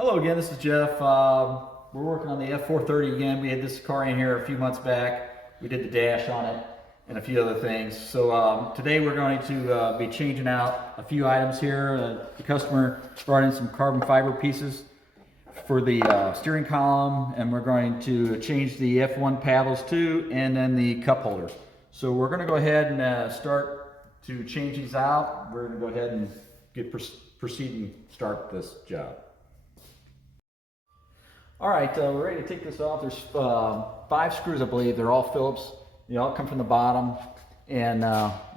Hello again, this is Jeff. We're working on the F430 again. We had this car in here a few months back. We did the dash on it and a few other things. So today we're going to be changing out a few items here. The customer brought in some carbon fiber pieces for the steering column, and we're going to change the F1 paddles too, and then the cup holder. So we're going to go ahead and start to change these out. We're going to go ahead and proceed and start this job. All right, we're ready to take this off. There's 5 screws, I believe. They're all Phillips. They all come from the bottom, and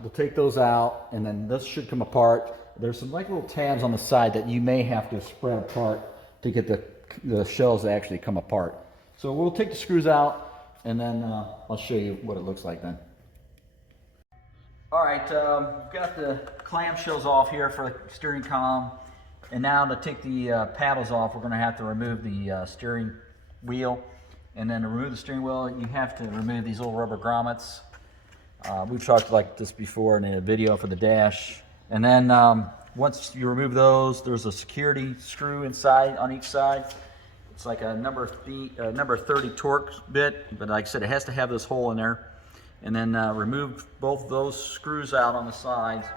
we'll take those out, and then this should come apart. There's some like little tabs on the side that you may have to spread apart to get the shells to actually come apart. So we'll take the screws out, and then I'll show you what it looks like then. All right, we've got the clamshells off here for the steering column. And now to take the paddles off, we're going to have to remove the steering wheel. And then to remove the steering wheel, you have to remove these little rubber grommets. We've talked like this before in a video for the dash. And then once you remove those, there's a security screw inside on each side. It's like a number 30 Torx bit, but like I said, it has to have this hole in there. And then remove both those screws out on the sides,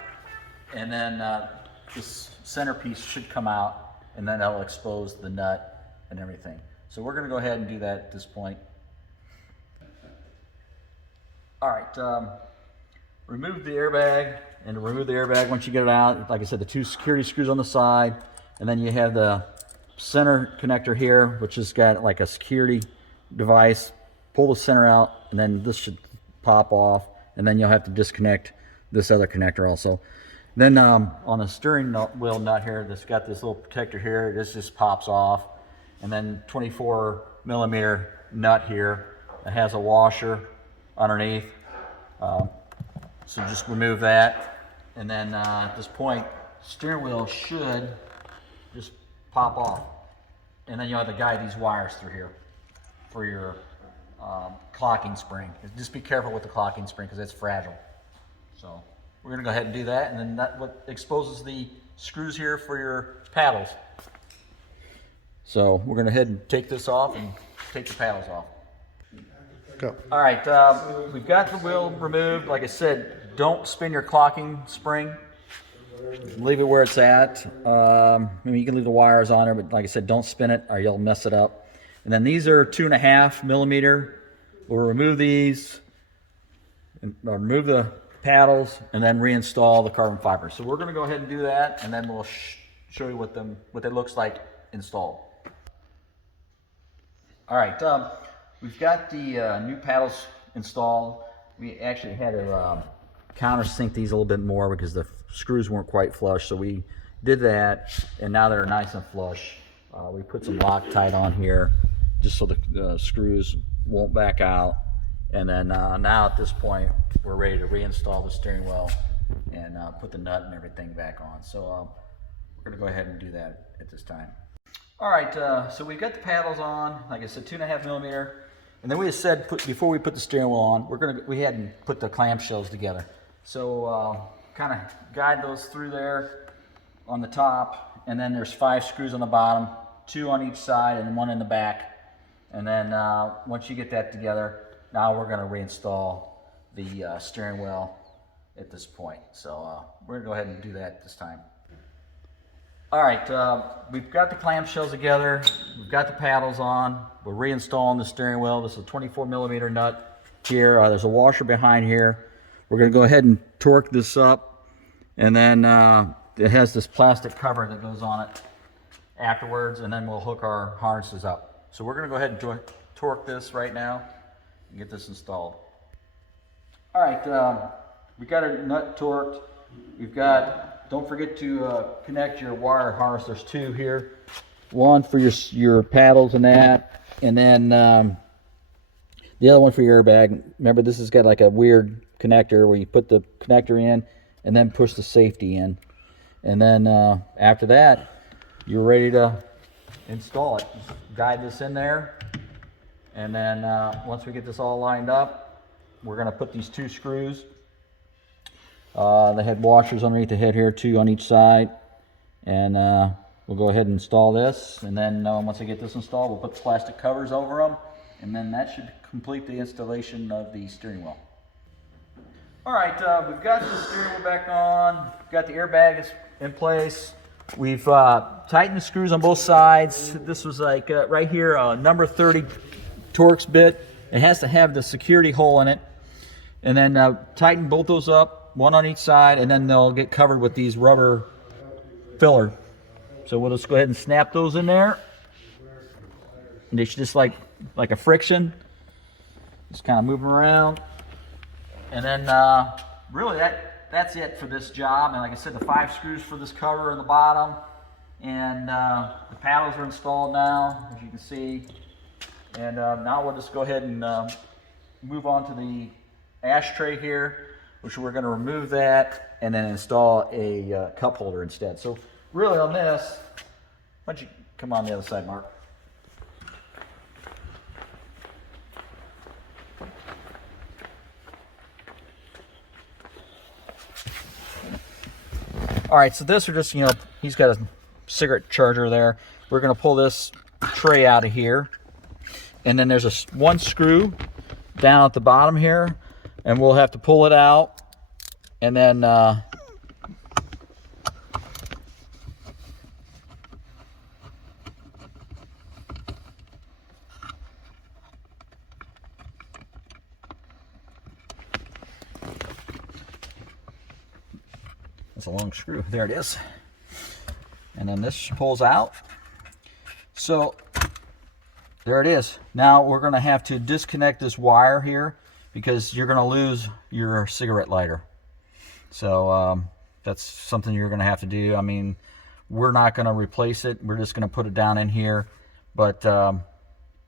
and then this centerpiece should come out, and then that'll expose the nut and everything. So we're going to go ahead and do that at this point. All right, remove the airbag, and to remove the airbag, once you get it out, like I said, the 2 security screws on the side, and then you have the center connector here, which has got like a security device. Pull the center out, and then this should pop off, and then you'll have to disconnect this other connector also. Then on the steering wheel nut here, that's got this little protector here, this just pops off. And then 24mm nut here that has a washer underneath. So just remove that. And then at this point, steering wheel should just pop off. And then you'll have to guide these wires through here for your clocking spring. Just be careful with the clocking spring because it's fragile. So we're going to go ahead and do that, and then that what exposes the screws here for your paddles. So we're going to go ahead and take this off and take the paddles off. Go. All right, we've got the wheel removed. Like I said, don't spin your clocking spring. Leave it where it's at. Maybe you can leave the wires on there, but like I said, don't spin it or you'll mess it up. And then these are 2.5mm. We'll remove these, and remove the paddles, and then reinstall the carbon fiber. So we're going to go ahead and do that, and then we'll show you what it looks like installed. All right, we've got the new paddles installed. We actually had to countersink these a little bit more because the screws weren't quite flush, so we did that, and now they're nice and flush. We put some Loctite on here just so the screws won't back out. And then now at this point, we're ready to reinstall the steering wheel and put the nut and everything back on. So we're going to go ahead and do that at this time. All right, so we've got the paddles on, like I said, 2.5mm. And then we had said before we put the steering wheel on, we hadn't put the clamshells together. So kind of guide those through there on the top, and then there's 5 screws on the bottom, 2 on each side and 1 in the back. And then once you get that together, now we're going to reinstall the steering wheel at this point. So we're going to go ahead and do that this time. All right, we've got the clamshells together. We've got the paddles on. We're reinstalling the steering wheel. This is a 24mm nut here. There's a washer behind here. We're going to go ahead and torque this up. And then it has this plastic cover that goes on it afterwards. And then we'll hook our harnesses up. So we're going to go ahead and torque this right now and get this installed. All right, we got our nut torqued. We've got, don't forget to connect your wire harness. There's 2 here. One for your paddles and that, and then the other one for your airbag. Remember, this has got like a weird connector where you put the connector in and then push the safety in. And then after that, you're ready to install it. Just guide this in there, and then once we get this all lined up, we're going to put these 2 screws. They had washers underneath the head here, 2 on each side, and we'll go ahead and install this, and then once I get this installed, we'll put the plastic covers over them, and then that should complete the installation of the steering wheel. All right, we've got the steering wheel back on, got the airbag in place. We've tightened the screws on both sides. This was like right here, number 30 Torx bit. It has to have the security hole in it. And then tighten both those up, one on each side, and then they'll get covered with these rubber filler. So we'll just go ahead and snap those in there. And they should just like a friction. Just kind of move them around. And then really that's it for this job. And like I said, the 5 screws for this cover in the bottom. And the paddles are installed now, as you can see. And now we'll just go ahead and move on to the ashtray here, which we're going to remove that and then install a cup holder instead. So really on this, why don't you come on the other side, Mark? All right, so this are just, he's got a cigarette charger there. We're going to pull this tray out of here. And then there's one screw down at the bottom here, and we'll have to pull it out. And then that's a long screw. There it is. And then this pulls out. So there it is. Now we're going to have to disconnect this wire here because you're going to lose your cigarette lighter. So that's something you're going to have to do. I mean, we're not going to replace it. We're just going to put it down in here. But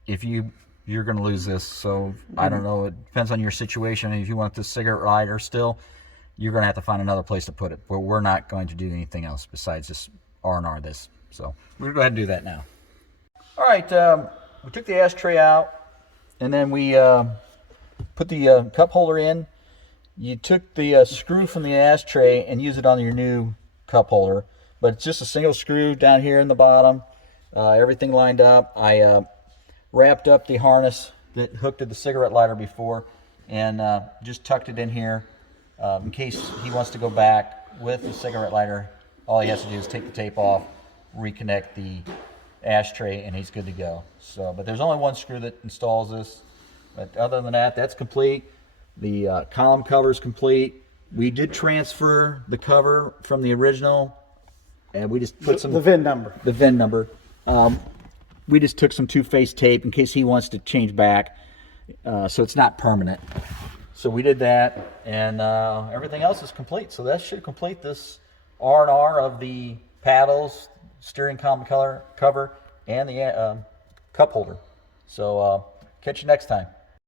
if you're going to lose this. So I don't know. It depends on your situation. If you want this cigarette lighter still, you're going to have to find another place to put it. But we're not going to do anything else besides just R&R this. So we're going to go ahead and do that now. All right. We took the ashtray out, and then we put the cup holder in. You took the screw from the ashtray and used it on your new cup holder, but it's just a single screw down here in the bottom. Everything lined up. I wrapped up the harness that hooked to the cigarette lighter before, and just tucked it in here in case he wants to go back with the cigarette lighter. All he has to do is take the tape off, reconnect the ashtray, and he's good to go. So, but there's only one screw that installs this. But other than that, that's complete. The column cover is complete. We did transfer the cover from the original, and we just put the VIN number. The VIN number. We just took some two-face tape in case he wants to change back, so it's not permanent. So we did that, and everything else is complete. So that should complete this R&R of the paddles, steering column cover, and the cup holder. So catch you next time.